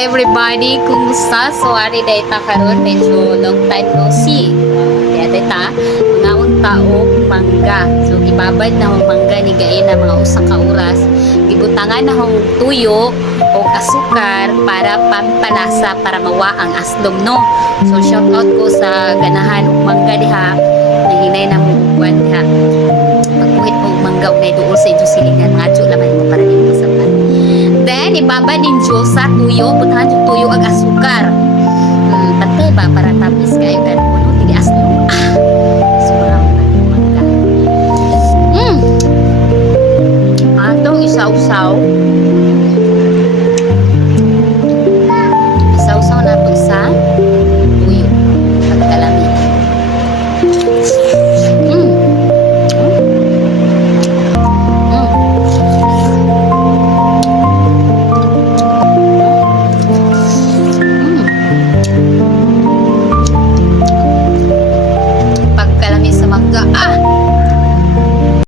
everybody, kumusta? So ari day ta karon medyo long time no see. Kaya day ta mga unta og mangga. So gibabad na hong mangga ni gaina mga usa ka oras. Gibutangan na hong tuyo o asukar para pampalasa para mawa ang aslom no. So shout out ko sa ganahan og mangga diha. Nahinay na mo buwan diha. Magkuhit og mangga og nay duol sa inyo silingan mga tsu laman mo para dito sa pan. Then, ibaba din Diyos sa tuyo. Puntahan yung tuyo ag asukar. Pantay ba? Para tapis kayo kan mo. No? Tili aslo. Surang tayo magka. Atong isaw-saw.